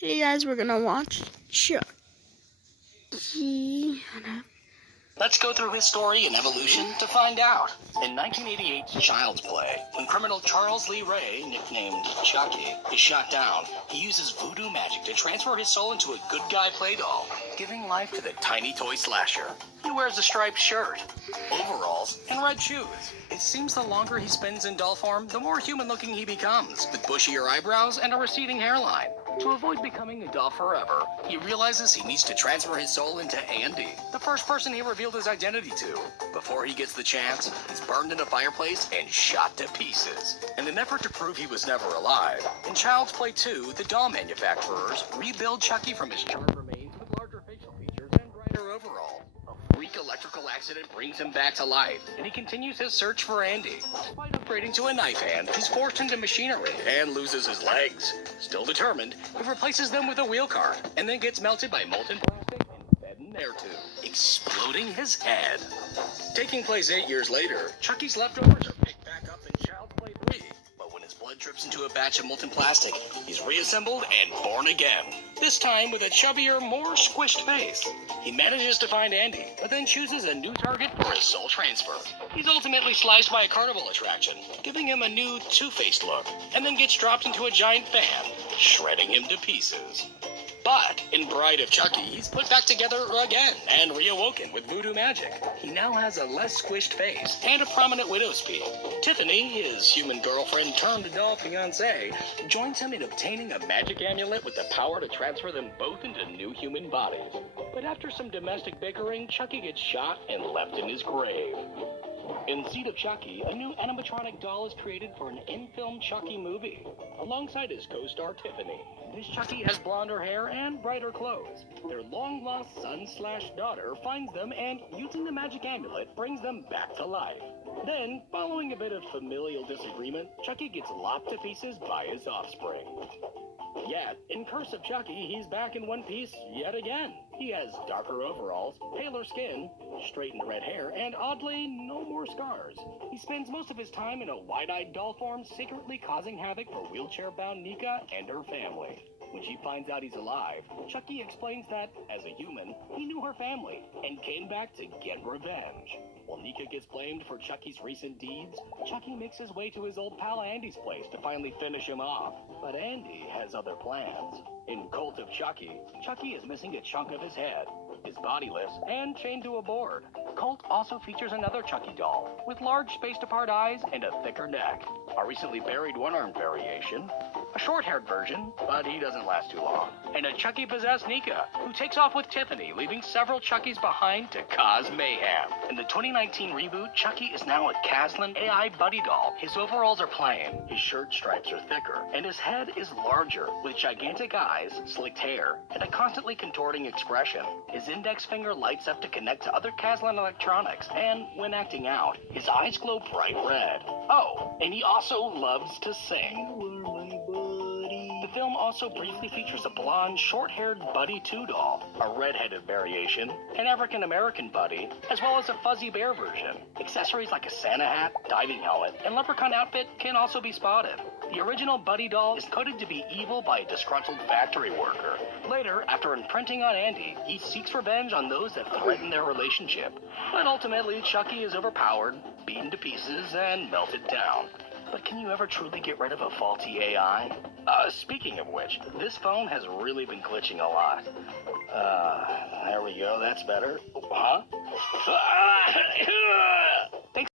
Hey guys, we're gonna watch Chucky. Let's go through his story and evolution to find out. In 1988's Child's Play, when criminal Charles Lee Ray, nicknamed Chucky, is shot down, he uses voodoo magic to transfer his soul into a good guy play doll, giving life to the tiny toy slasher. He wears a striped shirt, overalls, and red shoes. It seems the longer he spends in doll form, the more human-looking he becomes, with bushier eyebrows and a receding hairline. To avoid becoming a doll forever, he realizes he needs to transfer his soul into Andy, the first person he revealed his identity to. Before he gets the chance, he's burned in a fireplace and shot to pieces. In an effort to prove he was never alive, in Child's Play 2, the doll manufacturers rebuild Chucky from his charred remains with larger facial features and brighter overalls. A freak electrical accident brings him back to life, and he continues his search for Andy. Despite upgrading to a knife hand, he's forced into machinery and loses his legs. Still determined, he replaces them with a wheel cart, and then gets melted by molten plastic and fed in air tube, exploding his head. Taking place 8 years later, Chucky's leftovers are picked back up in Child's Play 3. But when his blood drips into a batch of molten plastic, he's reassembled and born again. This time with a chubbier, more squished face. He manages to find Andy, but then chooses a new target for his soul transfer. He's ultimately sliced by a carnival attraction, giving him a new two-faced look, and then gets dropped into a giant fan, shredding him to pieces. But in Bride of Chucky, he's put back together again and reawoken with voodoo magic. He now has a less squished face and a prominent widow's peak. Tiffany, his human girlfriend turned doll fiancée, joins him in obtaining a magic amulet with the power to transfer them both into new human bodies. But after some domestic bickering, Chucky gets shot and left in his grave. In Seed of Chucky, a new animatronic doll is created for an in-film Chucky movie, alongside his co-star Tiffany. This Chucky has blonder hair and brighter clothes. Their long-lost son/daughter finds them and, using the magic amulet, brings them back to life. Then, following a bit of familial disagreement, Chucky gets lopped to pieces by his offspring. Yet, in Curse of Chucky, he's back in one piece yet again. He has darker overalls, paler skin, straightened red hair, and oddly, no more scars. He spends most of his time in a wide-eyed doll form, secretly causing havoc for wheelchair-bound Nika and her family. When she finds out he's alive, Chucky explains that, as a human, he knew her family and came back to get revenge. While Nika gets blamed for Chucky's recent deeds, Chucky makes his way to his old pal Andy's place to finally finish him off. But Andy has other plans. In Cult of Chucky, Chucky is missing a chunk of his head, is bodiless, and chained to a board. Cult also features another Chucky doll, with large spaced-apart eyes and a thicker neck. A recently buried one-armed variation, a short-haired version, but he doesn't last too long, and a Chucky-possessed Nika, who takes off with Tiffany, leaving several Chuckies behind to cause mayhem. In the 2019 reboot, Chucky is now a Kaslan AI buddy doll. His overalls are plain, his shirt stripes are thicker, and his head is larger, with gigantic eyes, slicked hair, and a constantly contorting expression. His index finger lights up to connect to other Kaslan electronics, and when acting out, his eyes glow bright red. Oh, and he also loves to sing. The film also briefly features a blonde, short-haired Buddy 2 doll, a red-headed variation, an African-American Buddy, as well as a fuzzy bear version. Accessories like a Santa hat, diving helmet, and leprechaun outfit can also be spotted. The original Buddy doll is coded to be evil by a disgruntled factory worker. Later, after imprinting on Andy, he seeks revenge on those that threaten their relationship. But ultimately, Chucky is overpowered, beaten to pieces, and melted down. But can you ever truly get rid of a faulty AI? Speaking of which, this phone has really been glitching a lot. There we go, that's better. Huh?